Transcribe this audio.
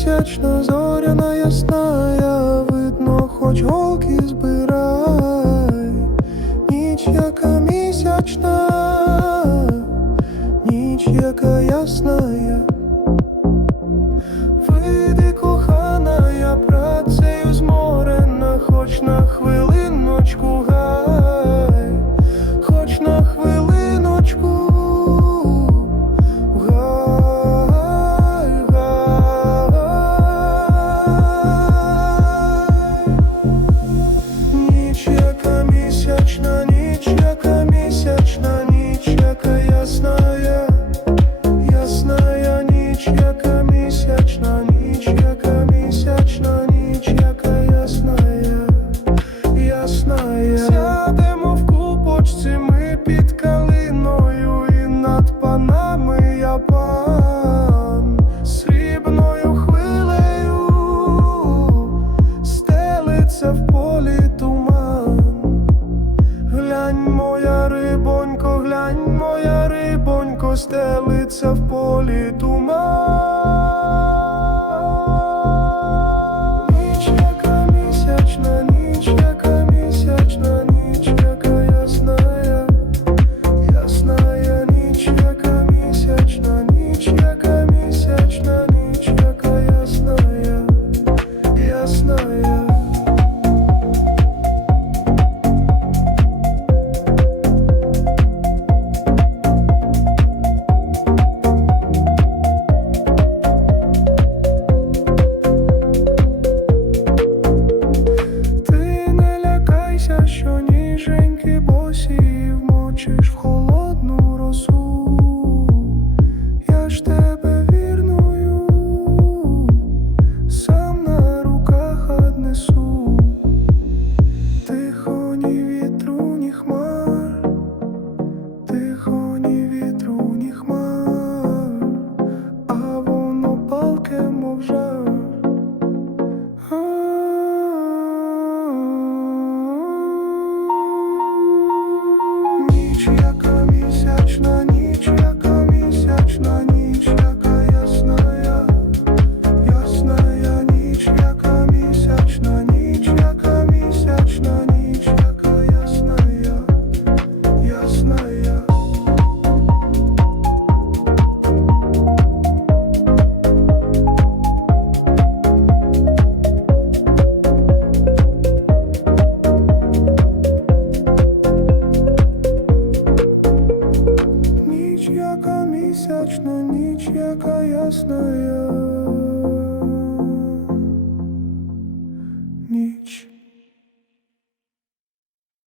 Місячна, зоряна ясна, видно, хоч голки збирай, ніч, яка місячна, ніч, яка ясна. Вийди, під калиною, і над панами я пан, срібною хвилею стелиться в полі туман. Глянь, моя рибонько, глянь, моя рибонько, стелиться в полі туман. Лякайся, що ніженьки босі вмочиш в холодну росу. Я ж тебе Ніч, яка місячна, ніч, яка ясная.